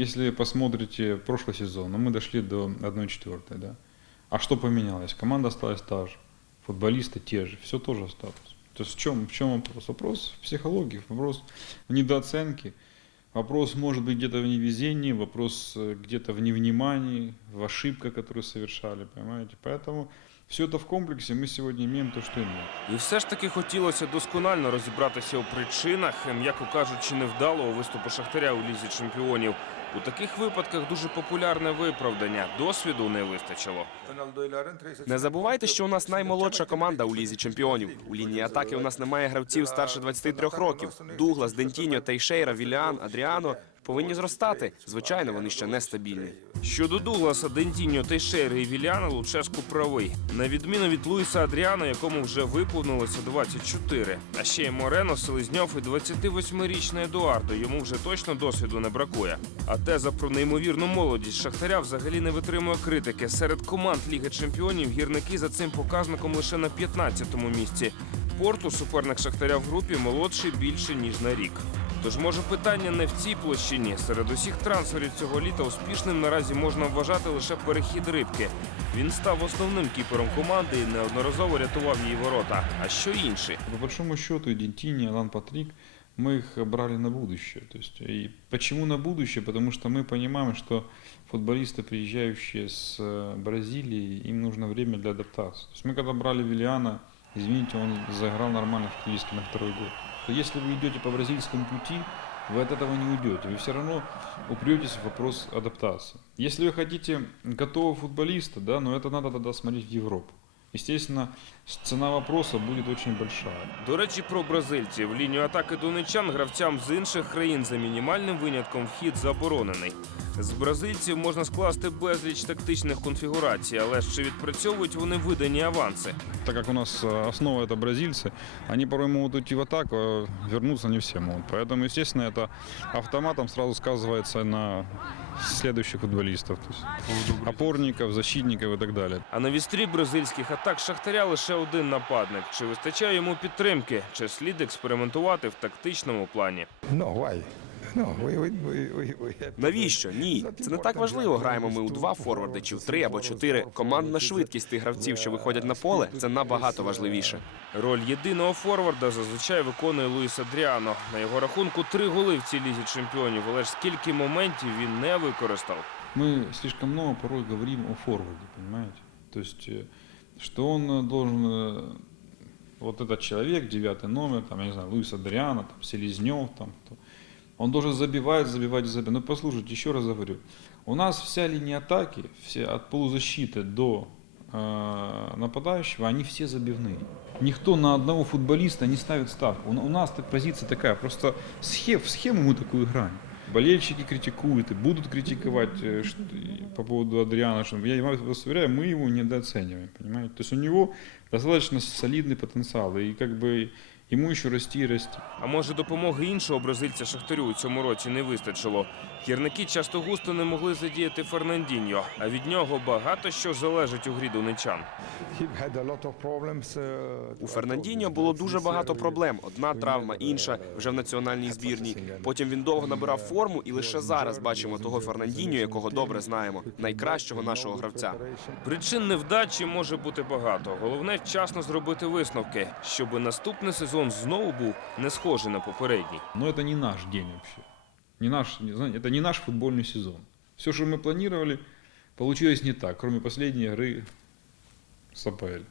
если посмотрите прошлый сезон, ну, мы дошли до 1-4, да. А что поменялось? Команда осталась та же, футболисты те же, все тоже осталось. То есть в чем, в чем вопрос? Вопрос в психологии, вопрос в недооценке, вопрос может быть где-то в невезении, вопрос э, где-то в невнимании, в ошибках, которые совершали, понимаете? Поэтому все это в комплексе мы сегодня имеем то, что имеем. І все ж таки хотілося досконально розібратися у причинах, м'яко кажучи, невдалого виступу Шахтаря у лізі чемпіонів. У таких випадках дуже популярне виправдання. Досвіду не вистачило. Не забувайте, що у нас наймолодша команда у лізі чемпіонів. У лінії атаки у нас немає гравців старше 23 років. Дуглас, Дентіньо, Тейшейра, Віліан, Адріано повинні зростати. Звичайно, вони ще нестабільні. Щодо Дугласа, Дентіньо, Тейшери і Віляна Луческу правий. На відміну від Луїса Адріана, якому вже виповнилося 24. А ще й Морено, Селезньов і 28-річний Едуардо. Йому вже точно досвіду не бракує. А теза про неймовірну молодість Шахтаря взагалі не витримує критики. Серед команд Ліги Чемпіонів гірники за цим показником лише на 15-му місці. Порту суперник Шахтаря в групі молодший більше ніж на рік. Тож може питання не в цій площині. Серед усіх трансферів цього літа успішним наразі можна вважати лише перехід рибки. Він став основним кіпером команди і неодноразово рятував її ворота. А що інші? По большому счету, Дентини, Алан Патрик, мы их брали на будущее. То есть, и почему на будущее? Потому что мы понимаем, что футболисты, приезжающие с э, Бразилии, им нужно время для адаптации. То есть мы когда брали Виллиана, извините, он заиграл нормально фактически на второй год. То если вы идете по бразильскому пути, вы от этого не уйдете. Вы все равно упретесь в вопрос адаптации. Если вы хотите готового футболиста, да, но это надо тогда смотреть в Европу. Естественно, цена вопроса будет очень большая. До речі, про бразильців. Лінію атаки донечан гравцям з інших країн за мінімальним винятком вхід заборонений. З бразильців можна скласти безліч тактичних конфігурацій, але ще відпрацьовують вони видані аванси. Так как у нас э, основа это бразильцы, они порой могут уйти в атаку, а вернуться не все могут. Поэтому, естественно, это автоматом сразу сказывается на следующих футболистов. То есть опорников, защитников и так далее. А на вістрі бразильських атак Шахтаря лише один нападник. Чи вистачає йому підтримки? Чи слід експериментувати в тактичному плані? No, why? No, we, we, we, we, we have Навіщо? Ні, це не так важливо. Граємо ми у два форварди, чи в три або чотири. Командна швидкість тих гравців, що виходять на поле, це набагато важливіше. Роль єдиного форварда зазвичай виконує Луїс Адріано. На його рахунку три голи в цій лізі чемпіонів, але ж скільки моментів він не використав. Мы слишком много порой говорим о форварде, понимаете? То есть, э, что он э, должен, э, вот этот человек, девятый номер, там, я не знаю, Луис Адриана, там, Селезнев, там, кто, он должен забивать, забивать, забивать. Ну, послушайте, еще раз говорю, у нас вся линия атаки, все, от полузащиты до э, нападающего, они все забивные. Никто на одного футболиста не ставит ставку. У, у нас так позиция такая, просто схем, в схему мы такую играем. Болельщики критикуют и будут критиковать э, что- и по поводу Адриана. Что, я вас уверяю, мы его недооцениваем, понимаете? То есть у него достаточно солидный потенциал, и как бы ему еще расти и расти. А може допомоги іншого бразильця Шахтарю у цьому році не вистачило. Гірники часто густо не могли задіяти Фернандіньо, а від нього багато що залежить у грі донечан. У Фернандіньо було дуже багато проблем. Одна травма, інша вже в національній збірній. Потім він довго набирав форму, і лише зараз бачимо того Фернандіньо, якого добре знаємо, найкращого нашого гравця. Причин невдачі може бути багато. Головне вчасно зробити висновки, щоб наступний сезон знову був не схожий на попередній. Но это не наш день вообще. Не наш, не знаете, это не наш футбольный сезон. Все, что мы планировали, получилось не так, кроме последней игры с АПЛ.